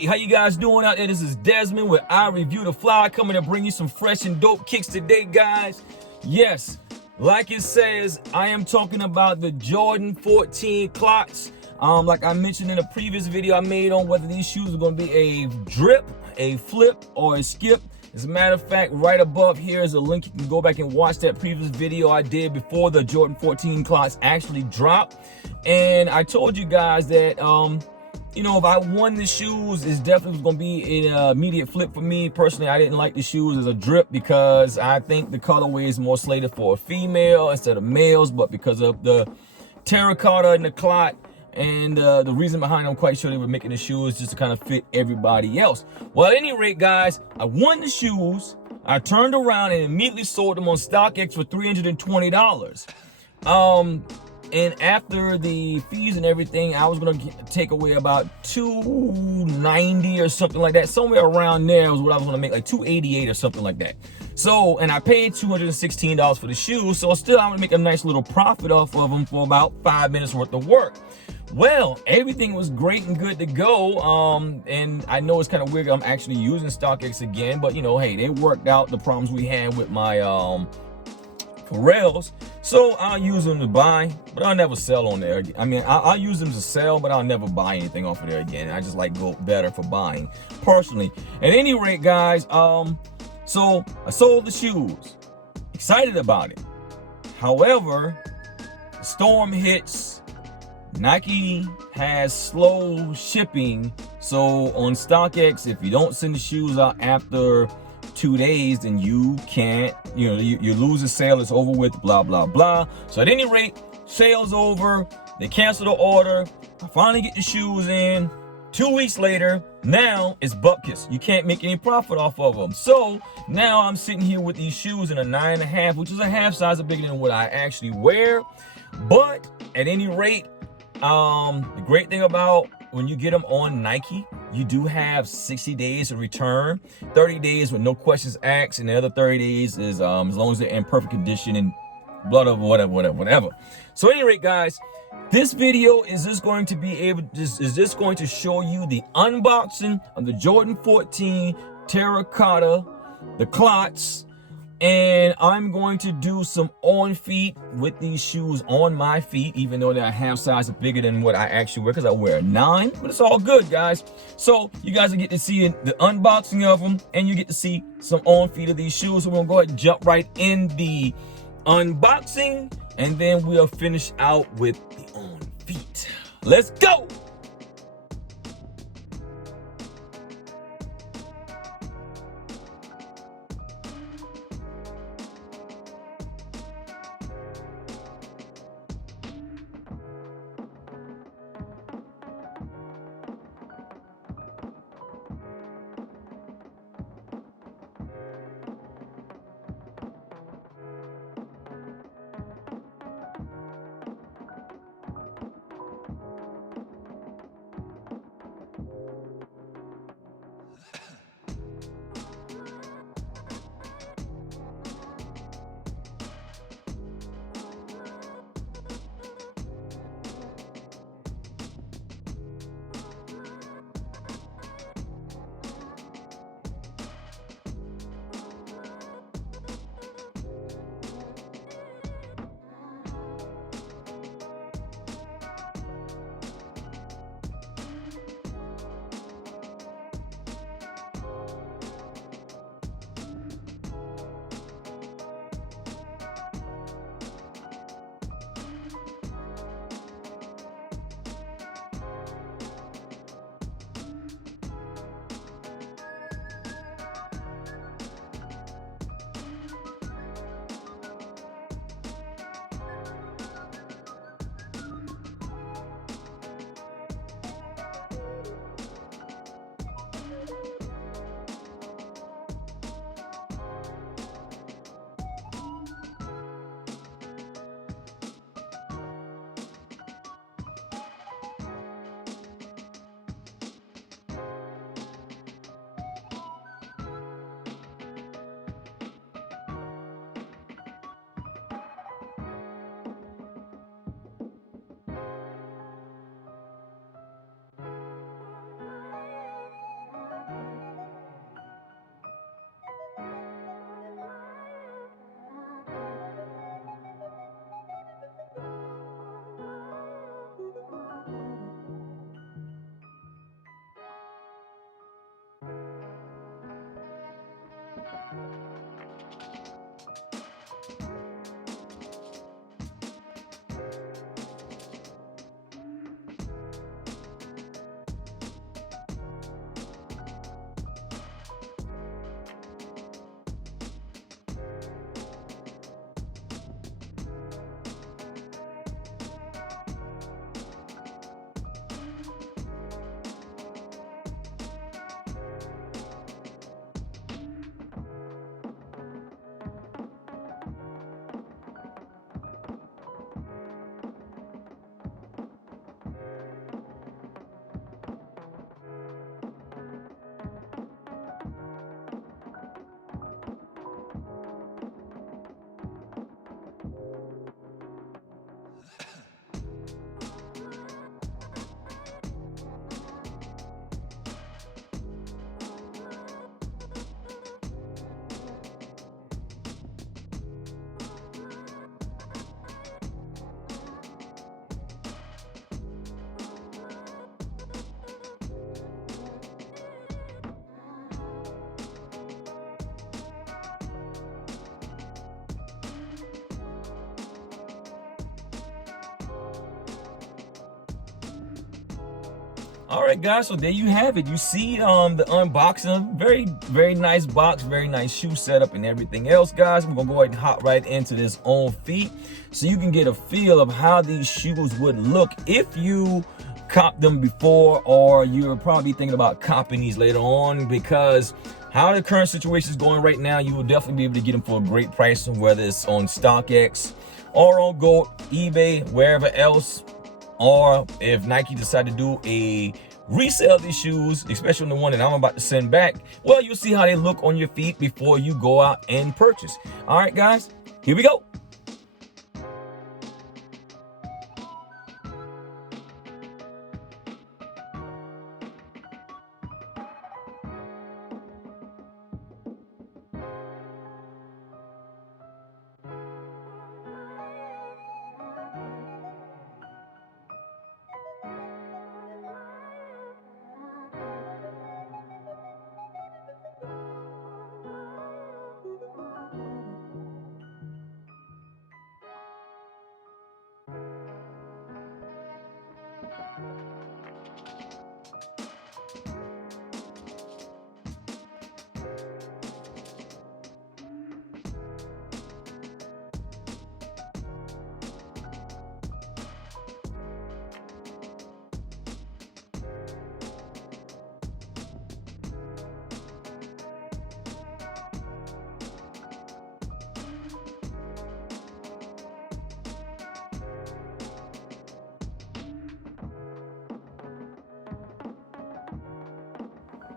Hey, how you guys doing out there? This is Desmond with I Review the Fly, coming to bring you some fresh and dope kicks today, guys. Yes, like it says, I am talking about the Jordan 14 clots. Like I mentioned in a previous video I made on whether these shoes are going to be a drip, a flip, or a skip. As a matter of fact, right above here is a link. You can go back and watch that previous video I did before the Jordan 14 clots actually dropped. And I told you guys that, you know, if I won the shoes, it's definitely going to be an immediate flip for me. Personally, I didn't like the shoes as a drip because I think the colorway is more slated for a female instead of males, but because of the terracotta and the clot, and the reason behind it, I'm quite sure they were making the shoes just to kind of fit everybody else. Well, at any rate, guys, I won the shoes. I turned around and immediately sold them on StockX for $320. And after the fees and everything, I was gonna take away about $290 or something like that. Somewhere around there was what I was gonna make, like $288 or something like that. So, and I paid $216 for the shoes, so still I'm gonna make a nice little profit off of them for about 5 minutes worth of work. Well, everything was great and good to go. And I know it's kind of weird I'm actually using StockX again, but you know, hey, they worked out the problems we had with my Pharrells, so I'll use them to buy, but I'll never sell on there. I mean, I'll use them to sell, but I'll never buy anything off of there again. I just like go better for buying, personally. At any rate, guys, so I sold the shoes, excited about it. However, the storm hits. Nike has slow shipping, so on StockX, if you don't send the shoes out after 2 days, then you can't, you lose the sale, it's over with, blah blah blah. So at any rate, sale's over, they cancel the order. I finally get the shoes in 2 weeks later. Now it's bupkis, you can't make any profit off of them. So now I'm sitting here with these shoes in a 9.5, which is a half size bigger than what I actually wear. But at any rate, the great thing about when you get them on Nike, you do have 60 days to return, 30 days with no questions asked, and the other 30 days is as long as they're in perfect condition and whatever. So at any rate, guys, this video is just going to be going to show you the unboxing of the Jordan 14 Terracotta, the clots. And I'm going to do some on feet with these shoes on my feet, even though they're a half size bigger than what I actually wear, because I wear a 9, but it's all good, guys. So you guys will get to see the unboxing of them, and you get to see some on feet of these shoes. So we're gonna go ahead and jump right in the unboxing, and then we'll finish out with the on feet. Let's go. All right, guys, so there you have it. You see the unboxing. Very nice box, very nice shoe setup and everything else, guys. I'm gonna go ahead and hop right into this on feet so you can get a feel of how these shoes would look if you cop them before, or you're probably thinking about copping these later on, because how the current situation is going right now, you will definitely be able to get them for a great price, whether it's on StockX or on Go, eBay, wherever else. Or if Nike decide to do a resale of these shoes, especially the one that I'm about to send back, well, you'll see how they look on your feet before you go out and purchase. All right, guys, here we go.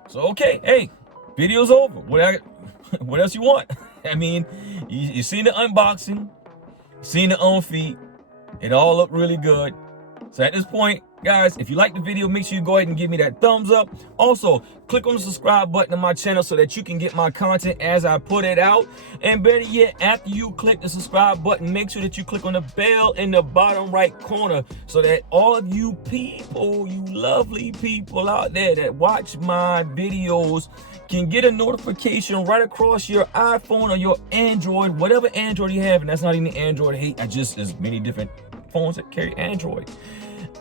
So, okay, hey, video's over. What else you want? I mean, you seen the unboxing, seen the on feet. It all looked really good. So at this point, guys, if you like the video, make sure you go ahead and give me that thumbs up. Also, click on the subscribe button on my channel so that you can get my content as I put it out. And better yet, after you click the subscribe button, make sure that you click on the bell in the bottom right corner so that all of you people, you lovely people out there that watch my videos, can get a notification right across your iPhone or your Android, whatever Android you have. And that's not even Android hate. There's many different phones that carry Android.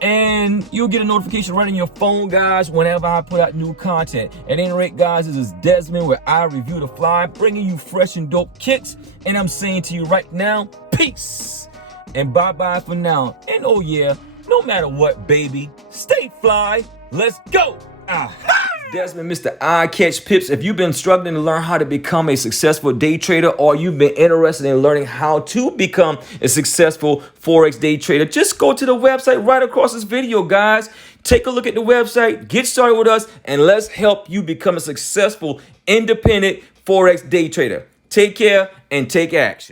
And you'll get a notification right on your phone, guys, whenever I put out new content. At any rate, guys, this is Desmond, where I review the fly, bringing you fresh and dope kicks. And I'm saying to you right now, peace and bye-bye for now. And oh yeah, no matter what, baby, stay fly. Let's go. Aha! Desmond, Mr. Eye Catch Pips. If you've been struggling to learn how to become a successful day trader, or you've been interested in learning how to become a successful Forex day trader, just go to the website right across this video, guys. Take a look at the website, get started with us, and let's help you become a successful independent Forex day trader. Take care and take action.